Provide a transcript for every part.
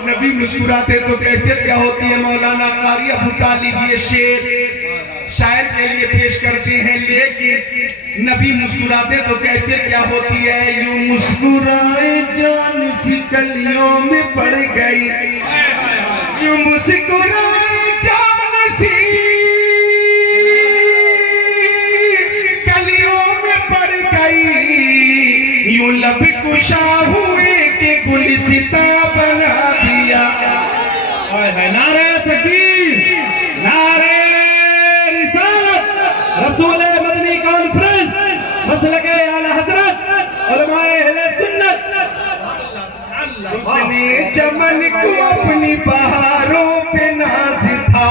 जब नबी मुस्कुराते तो कैफियत क्या होती है। मौलाना कारी अबू तालिब ये शेर शायर के लिए पेश करते हैं, लेकिन नबी मुस्कुराते तो कैफियत क्या होती है। यूं मुस्कुराए जान सी कलियों में पड़ गई, यूं मुस्कुराए जान सी कलियों में पड़ गई, यूं लब कुशा हुए के गुलसिता बना दिया। नारे तकबीर, नारे रिसालत, रसूल मदनी कॉन्फ्रेंस, मसलके आला हजरत, उलमाए अहले सुन्नत। उसने चमन को अपनी बहारों पे नाज था,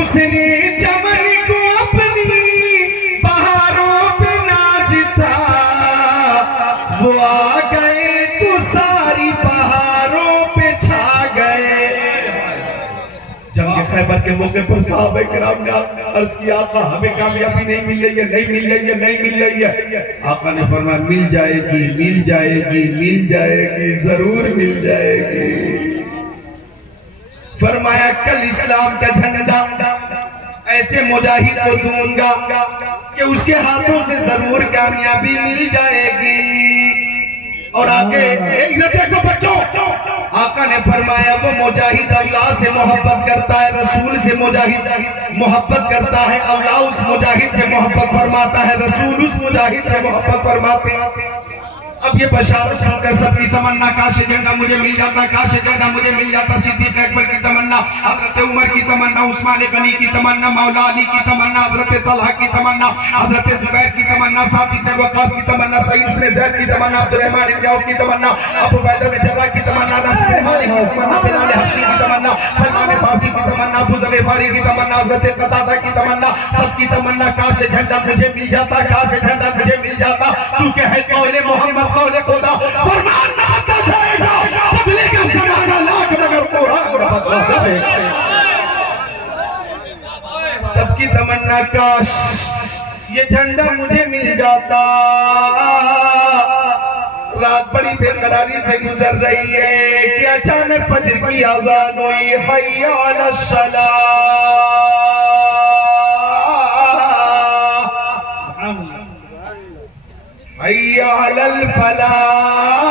उसने चमन को अपनी बहारों पे नाज था, वो आ गए तो सारी बहारों पे छा गए। जंग खैबर के मौके पर साहबे किराम ने अर्ज किया, आका हमें कामयाबी नहीं मिल रही है, नहीं मिल रही है, नहीं मिल रही है। आका ने फरमाया मिल जाएगी, मिल जाएगी, मिल जाएगी, जरूर मिल जाएगी। फरमाया कल इस्लाम का झंडा ऐसे मुजाहिद को दूंगा कि उसके हाथों से जरूर कामयाबी मिल जाएगी। और आगे देखो बच्चों, आका ने फरमाया वो मुजाहिद अल्लाह से मोहब्बत करता है, रसूल से मुजाहिद मोहब्बत करता है, अल्लाह उस मुजाहिद से मोहब्बत फरमाता है, रसूल उस मुजाहिद से मोहब्बत फरमाते हैं। अब ये बशारत सुनकर सबकी तमन्ना, काश झंडा मुझे मिल जाता, काश झंडा मुझे मिल जाता। सिद्दीक अकबर की तमन्ना, हजरत उमर की तमन्ना, उस्मान गनी की तमन्ना, मौला अली की तमन्ना, हजरत तलहा की तमन्ना, हजरत जुबैर की तमन्ना, साद इब्न वक्कास की तमन्ना, सईद इब्न ज़ैद की तमन्ना, अब्दुर्रहमान इब्न औफ की तमन्ना, अबू उबैदा बिन जर्राह की तमन्ना, अनस बिन मालिक की तमन्ना, बिलाल हबशी की तमन्ना, सलमान फारसी की तमन्ना, अबू ज़र ग़िफ़ारी की तमन्ना, हजरत कतादा की तमन्ना, सबकी तमन्ना काश झंडा मुझे मिल जाता, काश झंडा मुझे मिल जाता। चूंकि है कौले मोहम्मद कौले खुदा, फरमान न बदला जाएगा, बदलेगा ज़माना लाख मगर कुरान बदला जाएगा। सबकी तमन्ना काश ये झंडा मुझे मिल जाता। रात बड़ी बेकरारी से गुजर रही है कि अचानक फजर की आजान हुई, हय्या अलस सलाह, हय्या अलल फलाह,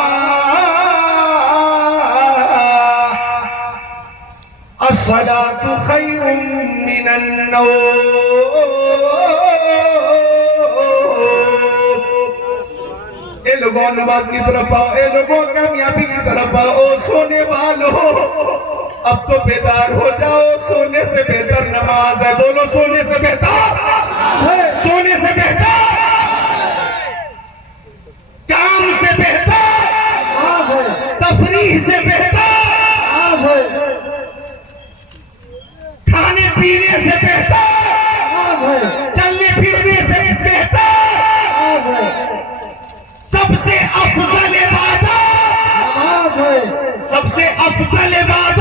अस्सलातु खैरुम मिनन नौम। ए लोगों नमाज की तरफ आओ, ए लोगों कामयाबी की तरफ आओ। सोने वालों अब तो बेदार हो जाओ, सोने से बेहतर नमाज है। बोलो सोने से बेहतर, सोने से बेहतर, काम से बेहतर, तफरीह से बेहतर, खाने पीने से बेहतर, चलने फिरने से बेहतर, सबसे अफजल इबादत, सबसे अफजल इबादत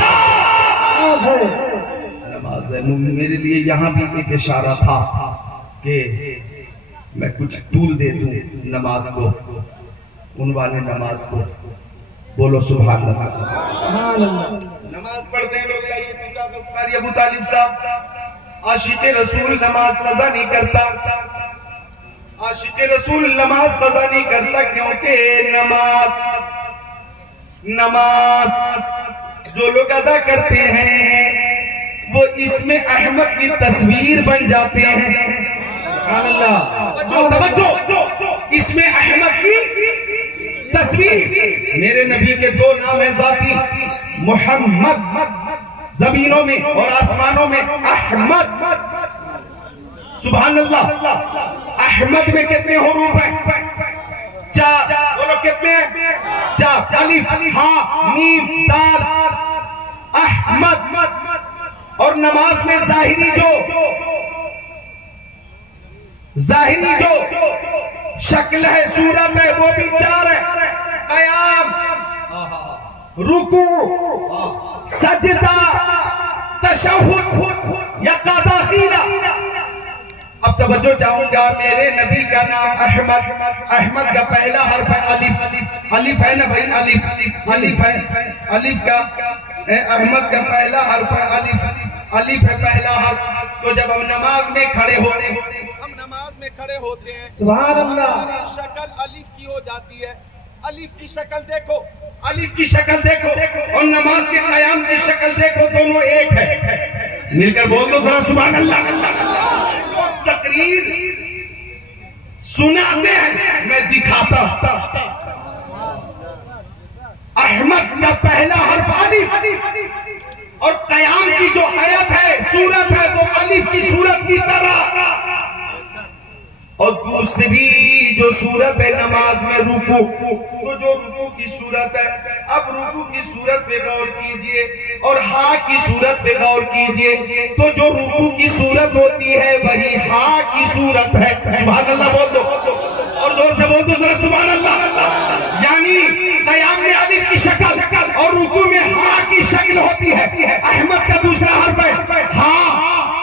नमाज है। मेरे लिए यहाँ भी एक इशारा था कि मैं कुछ तूल दे दूं नमाज को, उन्वाने नमाज को। बोलो सुभान अल्लाह। नमाज पढ़ते हैं लोग, कारी अबू तालिब साहब, आशिक़े रसूल नमाज कज़ा नहीं करता, आशिक़े रसूल नमाज कज़ा नहीं करता, क्योंकि नमाज जो लोग अदा करते हैं वो इसमें अहमद की तस्वीर बन जाते हैं। तवज्जो, इसमें अहमद की तस्वीर। मेरे नबी के दो नाम है जाती, मोहम्मद जमीनों में और आसमानों में, अहमद। सुभान अल्लाह। अहमद में कितने हुरूफ हैं? 4। बोलो कितने हैं? 4। अलिफ, हा, मीम, दाल, अहमद। और नमाज में जाहिरी जो शक्ल है, सूरत है, वो भी 4 है। क़याम, रुकू, सजदा, तशहुद या क़दाखीला। अब तवज्जो चाहूंगा, मेरे नबी का नाम अहमद, अहमद का पहला हर्फ है अलिफ, अलिफ है ना भाई, अलिफ है, अलिफ का अहमद का पहला हर्फ है अलिफ, अलिफ है पहला हर्फ। तो जब हम नमाज में खड़े होते हैं, सुभान अल्लाह, शक्ल अलिफ की हो जाती है। अलिफ की शक्ल देखो, अलिफ की शक्ल देखो और नमाज के कयाम की शक्ल देखो, दोनों एक है। मिलकर बोल दो जरा सुभान अल्लाह। तकरीर सुनाते हैं, मैं दिखाता हूं। अहमद का पहला हर्फ अलिफ और कयाम की जो हयत है, सूरत है, वो अलिफ की सूरत की तरह। और दूसरी जो सूरत है नमाज में रुकू, तो जो रुकू की सूरत है, अब रुकू की सूरत पे गौर कीजिए और हा की सूरत पे गौर कीजिए। तो जो रुकू की सूरत होती है वही हा की सूरत है। सुभान अल्लाह बोल दो और जोर से बोल दो जरा सुभान अल्लाह। यानी कयाम में अलिफ की शक्ल और रुकू में हा की शक्ल होती है। अहमद का दूसरा हर्फ है हा,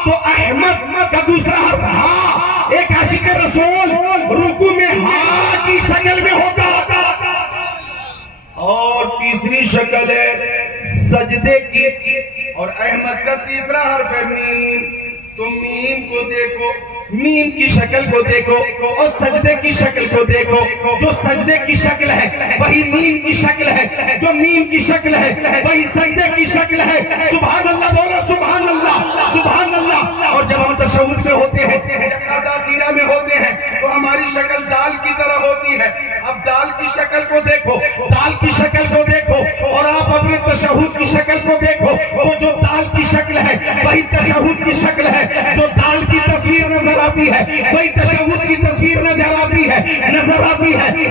तो अहमद का दूसरा हर्फ हा। एक आशिक रसूल रुकू में हा की शक्ल में होता। और तीसरी शक्ल है सजदे की, और अहमद का तीसरा हर्फ है मीम। तो मीम को देखो, मीम की शक्ल को देखो और सजदे की शक्ल को देखो। जो सजदे की शक्ल है वही मीम की शक्ल है, जो मीम की शक्ल है वही सजदे की शक्ल है। सुभान अल्लाह बोलो, सुभान अल्लाह, सुभान अल्लाह। और जब हम तशहुद में होते हैं, जब आखिरा में होते हैं, तो हमारी शक्ल दाल की तरह होती है। अब दाल की शक्ल को देखो, दाल की शक्ल को देखो और आप अपने तशहुद की शक्ल को देखो। तो जो दाल की शक्ल है वही तशहुद की शक्ल है। जो दाल की तस्वीर नजर आती है वही तशहुद की तस्वीर नजर आती है।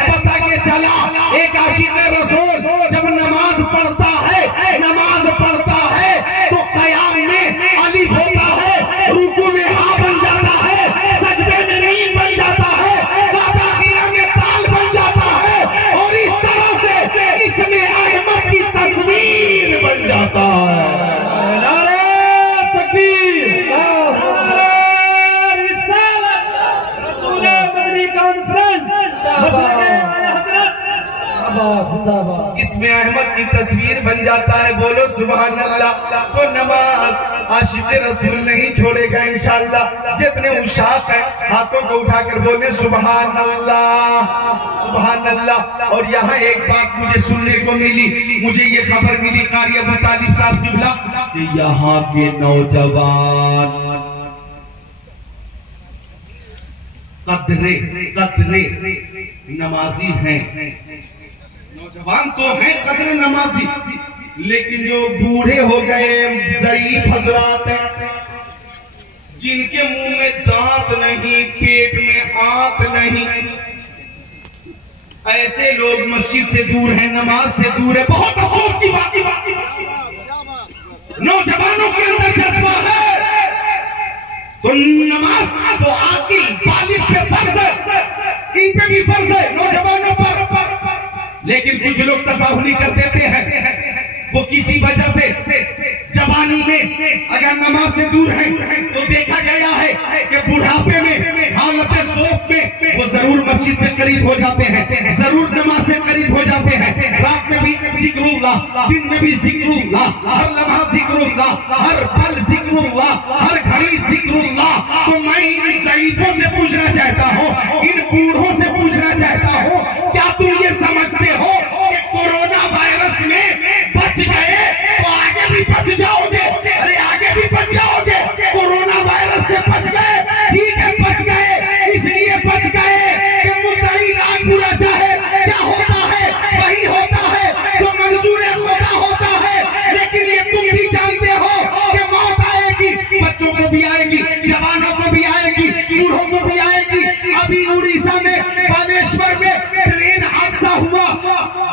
पता के चला एक आशिक रसूल जब नमाज पढ़ता है, नमाज पढ़ता है तो कयाम में अलिफ होता है, रुकू में हा बन जाता है, सजदे में मीम बन जाता है, आखिरा में ताल बन जाता है। और इस तरह से इसमें अहमद की तस्वीर बन जाता है। नारे तकबीर, इसमें अहमद की तस्वीर बन जाता है। बोलो सुभान अल्लाह। तो नमाज आशिक रसूल नहीं छोड़ेगा इंशाअल्लाह। जितने उशाक है हाथों को उठाकर बोले सुभान अल्लाह, सुभान अल्लाह। और यहाँ एक बात मुझे सुनने को मिली, मुझे ये खबर मिली कारी अबू तालिब साहब किबला कि यहाँ के नौजवान कतरे कतरे नमाजी हैं। नौजवान तो हैं कदर नमाजी, लेकिन जो बूढ़े हो गए ज़ईफ हजरात हैं, जिनके मुंह में दांत नहीं, पेट में आंत नहीं, ऐसे लोग मस्जिद से दूर हैं, नमाज से दूर है। बहुत अफसोस की बात। नौजवानों के अंदर जज्बा है तो नमाज तो आकिल बालिग पे फर्ज है, इन पे भी फर्ज है नौजवानों पर। लेकिन कुछ लोग तसाहुली कर देते हैं, वो किसी वजह से जवानी में अगर नमाज से दूर है तो देखा गया है कि बुढ़ापे में हालत सौफ में वो जरूर मस्जिद से करीब हो जाते हैं, जरूर नमाज से करीब हो जाते हैं। रात में भी जिक्रुल्लाह, दिन में भी जिक्रुल्लाह, हर लम्हा जिक्रुल्लाह, हर पल जिक्रुल्लाह, हर घड़ी जिक्रुल्लाह। तो मैं इन ज़ईफों से पूछना चाहता हूँ, इन बूढ़ों से पूछना चाहता हूँ, क्या तुम ये समझते हो कि कोरोना वायरस में बच गए तो आगे भी बच जाओगे? अरे आगे भी बच जाओगे। कोरोना वायरस से बच गए, ठीक है बच गए, इसलिए बच गए कि मुद्दई लाख बुरा चाहे क्या होता है वही होता है जो मंजूर खुदा होता है। लेकिन ये तुम भी जानते हो कि मौत आएगी, बच्चों को भी आएगी, जवानों को भी आएगी, बूढ़ों को भी आएगी। अभी उड़ीसा में बालेश्वर में ट्रेन हादसा हुआ,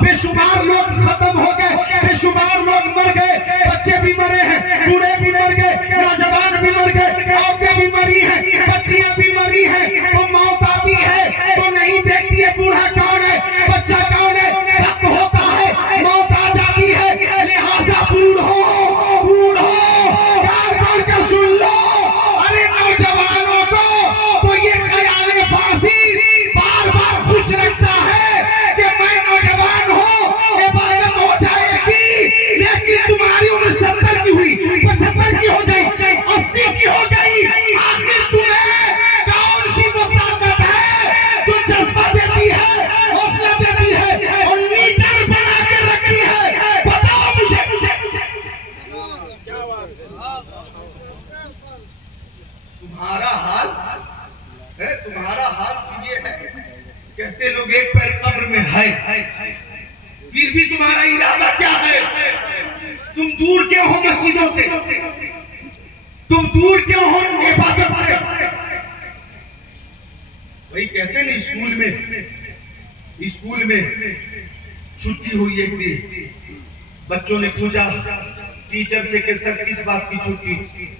बेशुमार लोग खत्म हो गए, बेशुमार लोग मर गए, बच्चे भी मरे हैं, बूढ़े भी मर गए, नौजवान भी मर गए, औरतें भी मरी हैं, बच्चियां भी मरी हैं। तो मौत आती है तो नहीं देखती है बूढ़ा कौन है, बच्चा कौन है, वक्त होता है मौत आ जाती है। लिहाजा बूढ़ो कार कर सुन लो। अरे नौजवानों को तो ये ख्याल फांसी बार बार खुश रखता है कि मैं नौजवान हूँ, इबादत हो जाएगी, लेकिन तुम्हारी इरादा क्या है? तुम दूर क्यों हो मस्जिदों से? तुम दूर क्यों हो इबादत से? वही कहते हैं ना, स्कूल में छुट्टी हुई एक दिन, बच्चों ने पूछा टीचर से कि सर किस बात की छुट्टी?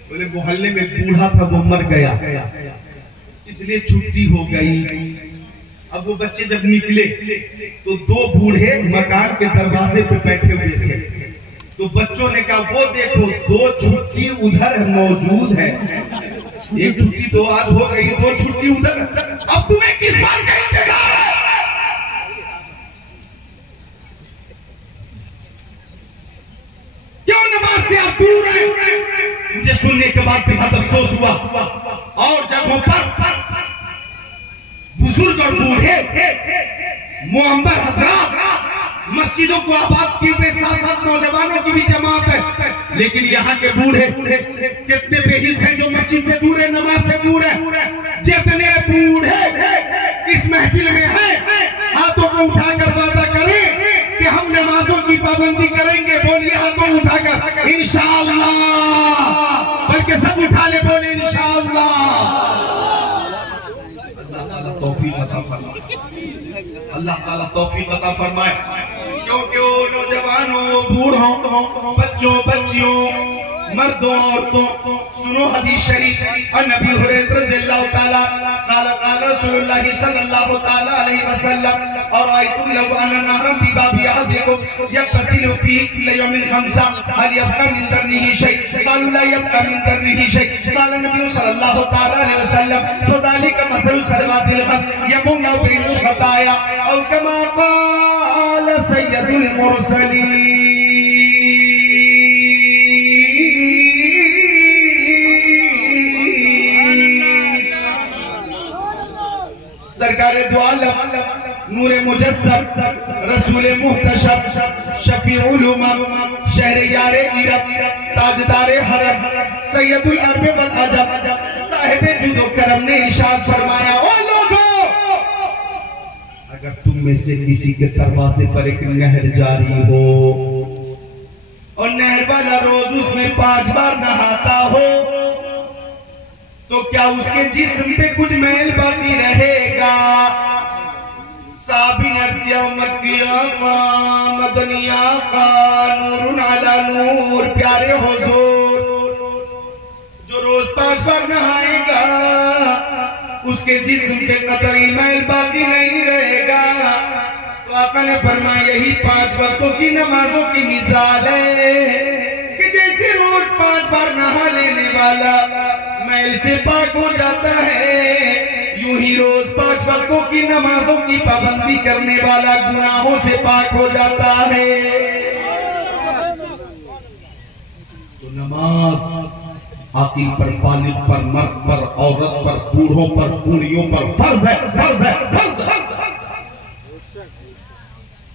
बोले मोहल्ले में बूढ़ा था वो मर गया इसलिए छुट्टी हो गई। अब वो बच्चे जब निकले तो दो बूढ़े मकान के दरवाजे पे बैठे हुए थे, तो बच्चों ने कहा वो देखो दो छुट्टी उधर मौजूद है, एक छुट्टी तो आज हो गई, दो छुट्टी उधर, अब तुम्हें किस बात का इंतजार है? क्यों नमाज से आप दूर हैं? मुझे सुनने के बाद बेहद अफसोस हुआ। और जगहों पर बुजुर्ग और बूढ़े मुअम्बर हजरात मस्जिदों को आबाद किए हुए, साथ साथ नौजवानों की भी जमात है, लेकिन यहाँ के बूढ़े कितने बेहिस हैं जो मस्जिद से दूर है, नमाज से दूर है। जितने बूढ़े इस महफिल में हैं, हाथों को उठाकर वादा करें कि हम नमाजों की पाबंदी करेंगे। बोलिए हाथों उठाकर इंशाअल्लाह, बल्कि सब उठा ले, बोले इंशाअल्लाह। तौफीक अता फरमाए, अल्लाह ताला तौफीक अता फरमाए। क्योंकि वो नौजवानों, बूढ़ों, बच्चों, बच्चियों, मर्दों, औरतों, सुनो हदीस शरीफ। नबी हुरैरा रज़ियल्लाहु ताला क़ाल रसूलुल्लाह सल्लल्लाहु ताला अलैहि वसल्लम और आयतुम लव अन नहरम बि बाबि अहदिकुम यग़सिलु फीहि कुल्ल यौमिन खमसा हल यबका मिन दरनिही शै? क़ालू ला यबका मिन दरनिही शै। क़ाल नबी सल्लल्लाहु ताला अलैहि वसल्लम फ़ज़ालिका मसलु सलवातिल ग़म यमुना बैनुल ख़ताया औ कमा क़ाल सय्यदुल मुरसलीन। सरकारे दो आलम, नूरे मुजस्सम, रसूले मुहतशम, शफीउल उमम, शहरियारे इरब, ताजदारे हरम, सैयदुल अरब वल अजम, साहिबे जुदो करम ने इरशाद फरमाया, ओ लोगों, अगर तुम में से किसी के दरवाजे पर एक नहर जारी हो और नहर वाला रोज उसमें 5 बार नहाता हो, तो क्या उसके जिस्म पे कुछ मैल बाकी रहेगा? साबिन अर्दिया मक्किया का मदनिया का नूरुन अला नूर, प्यारे हुजूर, जो रोज 5 बार नहाएगा उसके जिस्म पे कतई मैल बाकी नहीं रहेगा। तो आका ने फरमाया यही 5 वक्तों की नमाजों की मिसाल है कि जैसे रोज 5 बार नहा लेने वाला मैल से पाक हो जाता है, यूं ही रोज 5 वक्तों की नमाजों की पाबंदी करने वाला गुनाहों से पाक हो जाता है। तो नमाज आकिल पर, बालिग पर, मर्द पर, औरत पर, बूढ़ों पर, बूढ़ियों पर फर्ज है, फर्ज है, फर्ज है।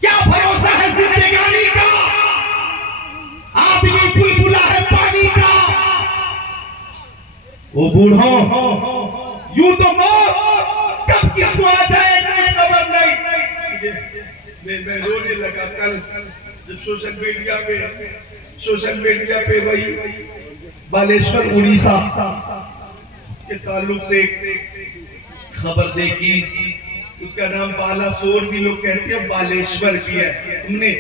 क्या भरोसा है जिंदगानी का? आदमी बुलबुला है पानी का। वो बूढ़ों, यूं तो मौत कब किसको आ जाए कोई खबर नहीं। मैं रोने लगा कल जब सोशल मीडिया पे वही बालेश्वर उड़ीसा के ताल्लुक से खबर देखी। उसका नाम बालासोर भी लोग कहते हैं, बालेश्वर भी है। हमने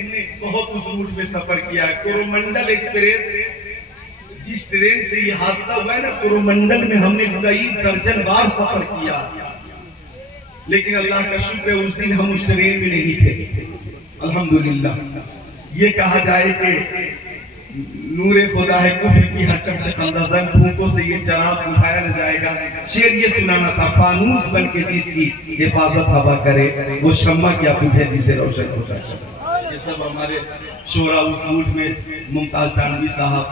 बहुत उस रूट में सफर किया है। कोरोमंडल एक्सप्रेस, जिस ट्रेन से ये हादसा हुआ है ना, कोरोमंडल में हमने कई दर्जन बार सफर किया, लेकिन अल्लाह का शुक्र है उस दिन हम उस ट्रेन में नहीं थे, अल्हम्दुलिल्लाह। ये कहा जाए कि नूरे खुदा है कुफ्र की हर चमक खंदाजन, फूकों से ये चराग उठाया न जाएगा। शेर ये सुनाना था, फानूस बन के जिसकी हिफाजत हवा करे, वो शम्मा क्या पूछे जिसे रोशन होता है। ये सब हमारे शोरा उस रूट में मुमताज तानवी साहब,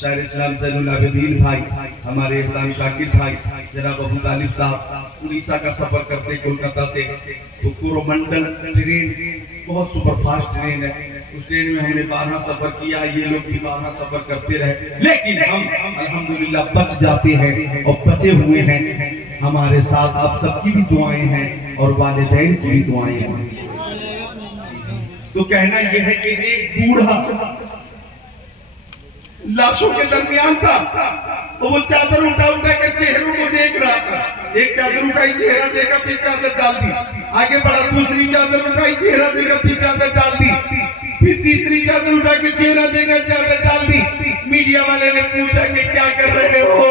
शायर इस्लाम ज़ैनुल आबिदीन भाई, हमारे एहसान शाकिर भाई, जनाब अबू तालिब साहब उड़ीसा का सफर करते कोलकाता से। तो कोरोमंडल ट्रेन बहुत सुपरफास्ट ट्रेन है, उस ट्रेन में हमने 12 सफर किया, ये लोग भी 12 सफर करते रहे, लेकिन हम अल्हम्दुलिल्लाह बच जाते हैं और बचे हुए हैं। हमारे साथ आप सबकी भी दुआएं हैं और वालिदैन की भी दुआएं हैं। तो कहना यह है कि एक बूढ़ा लाशों के दरमियान था, तो वो चादर उठा उठा कर चेहरों को देख रहा था। एक चादर उठाई, चेहरा देखा, फिर चादर डाल दी। आगे बढ़ा, दूसरी चादर उठाई, चेहरा देखा, फिर चादर डाल दी। फिर तीसरी चादर उठा के चेहरा देखा, चादर डाल दी। मीडिया वाले ने पूछा कि क्या कर रहे हो?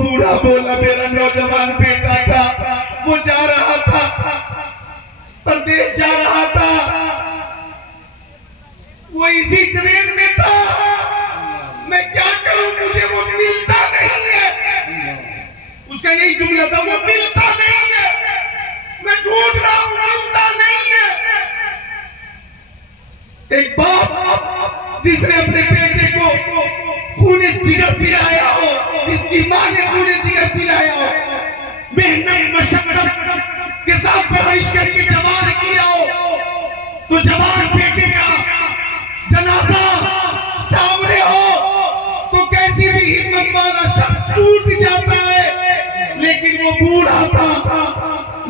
बूढ़ा बोला मेरा नौजवान बेटा था, वो जा रहा था, परदेश जा रहा था, वो इसी ट्रेन में था, मैं क्या करूं, मुझे वो मिलता नहीं है। उसका यही जुमला था, वो मिलता नहीं है, मैं ढूंढ रहा हूं, मिलता नहीं है। एक बाप जिसने अपने बेटे को खूने जिगर पिलाया हो, जिसकी मां ने खूने जिगर पिलाया हो, मेहनत मशक्कत के साथ परवरिश करके जवान किया हो, तो जवान बेटे का जनाजा सामने हो तो कैसी भी हिम्मत वाला शख्स टूट जाता है। लेकिन वो बूढ़ा था,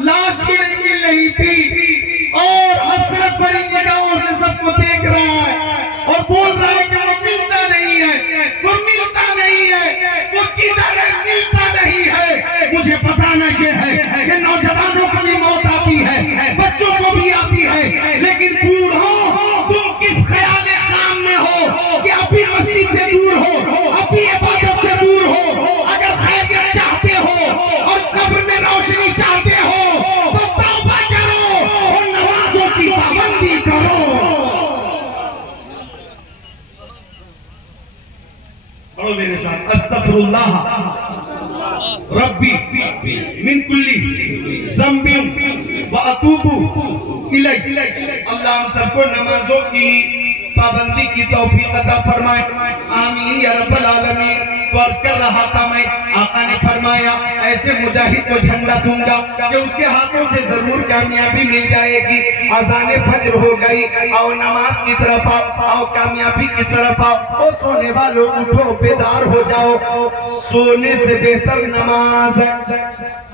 लाश भी नहीं मिल रही थी और हसरत भरी निगाहों से सबको देख रहा है और बोल रहा है कि वो मिलता नहीं है, वो मिलता नहीं है, वो किधर है, मिलता नहीं है। मुझे बताना यह है कि नौजवानों को भी मौत आती है, बच्चों को भी आती है, लेकिन बूढ़ों तुम किस ख्याल काम में हो कि अभी मस्जिद से दूर हो, अभी इबादत से दूर हो। अगर खैरियत चाहते हो और कब्र में रोशनी चाहते हो तो तौबा करो और नमाजों की पाबंदी करो। पढ़ो मेरे साथ, अस्तगफिरुल्लाह रब्बी मिन कुल्ली ज़ंबिन व अतूबु इलैह। अल्लाह हम सबको नमाजों की पाबंदी की तौफीक अता फरमाए, आमीन या रब्बल आलमीन। तो अर्ज कर रहा था मैं, आका ने फरमाया ऐसे मुजाहिद को झंडा दूंगा कि उसके हाथों से जरूर कामयाबी मिल जाएगी। अज़ान फज्र हो गई, आओ नमाज की तरफ आओ, आओ कामयाबी की तरफ आओ। ओ सोने वालों उठो, बेदार हो जाओ, सोने से बेहतर नमाज है।